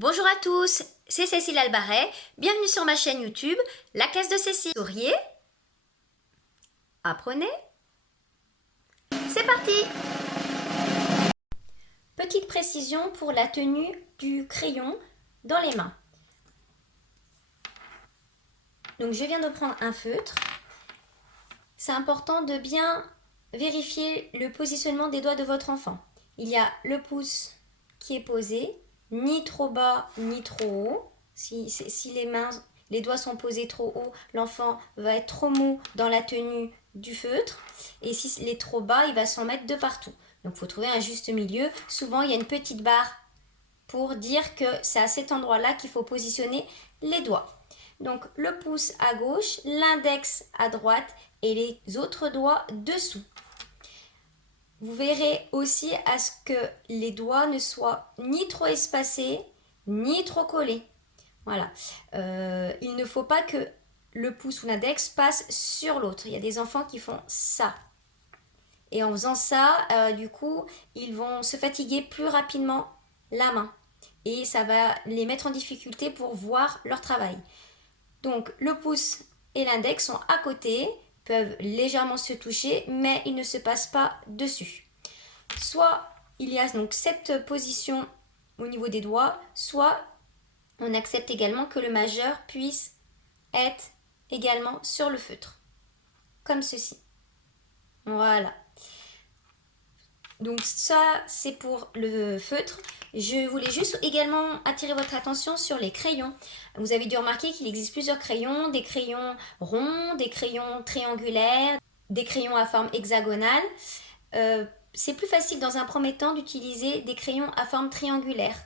Bonjour à tous, c'est Cécile Albaret. Bienvenue sur ma chaîne YouTube, la classe de Cécile. Souriez, apprenez. C'est parti! Petite précision pour la tenue du crayon dans les mains. Donc je viens de prendre un feutre. C'est important de bien vérifier le positionnement des doigts de votre enfant. Il y a le pouce qui est posé, ni trop bas ni trop haut. Si les doigts sont posés trop haut, l'enfant va être trop mou dans la tenue du feutre. Et s'il est trop bas, il va s'en mettre de partout. Donc il faut trouver un juste milieu. Souvent, il y a une petite barre pour dire que c'est à cet endroit-là qu'il faut positionner les doigts. Donc le pouce à gauche, l'index à droite et les autres doigts dessous. Vous verrez aussi à ce que les doigts ne soient ni trop espacés, ni trop collés. Voilà. Il ne faut pas que le pouce ou l'index passe sur l'autre. Il y a des enfants qui font ça. Et en faisant ça, du coup, ils vont se fatiguer plus rapidement la main. Et ça va les mettre en difficulté pour voir leur travail. Donc le pouce et l'index sont à côté, peuvent légèrement se toucher, mais ils ne se passent pas dessus. Soit il y a donc cette position au niveau des doigts, soit on accepte également que le majeur puisse être également sur le feutre, comme ceci. Voilà. Donc ça, c'est pour le feutre. Je voulais juste également attirer votre attention sur les crayons. Vous avez dû remarquer qu'il existe plusieurs crayons, des crayons ronds, des crayons triangulaires, des crayons à forme hexagonale. C'est plus facile dans un premier temps d'utiliser des crayons à forme triangulaire,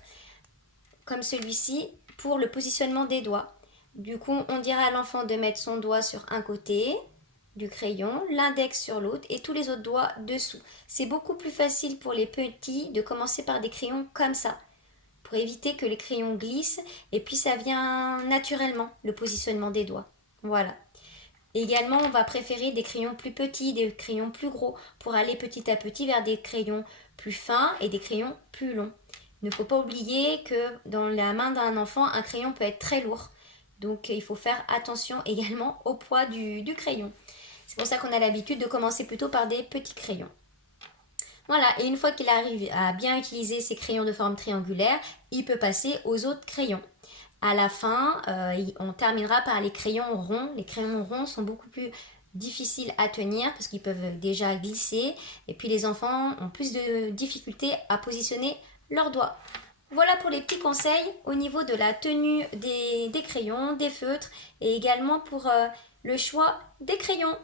comme celui-ci, pour le positionnement des doigts. Du coup, on dira à l'enfant de mettre son doigt sur un côté du crayon, l'index sur l'autre et tous les autres doigts dessous. C'est beaucoup plus facile pour les petits de commencer par des crayons comme ça, pour éviter que les crayons glissent et puis ça vient naturellement, le positionnement des doigts. Voilà. Également, on va préférer des crayons plus petits, des crayons plus gros, pour aller petit à petit vers des crayons plus fins et des crayons plus longs. Il ne faut pas oublier que dans la main d'un enfant, un crayon peut être très lourd. Donc il faut faire attention également au poids du crayon. C'est pour ça qu'on a l'habitude de commencer plutôt par des petits crayons. Voilà, et une fois qu'il arrive à bien utiliser ses crayons de forme triangulaire, il peut passer aux autres crayons. À la fin, on terminera par les crayons ronds. Les crayons ronds sont beaucoup plus difficiles à tenir parce qu'ils peuvent déjà glisser. Et puis les enfants ont plus de difficultés à positionner leurs doigts. Voilà pour les petits conseils au niveau de la tenue des crayons, des feutres et également pour le choix des crayons.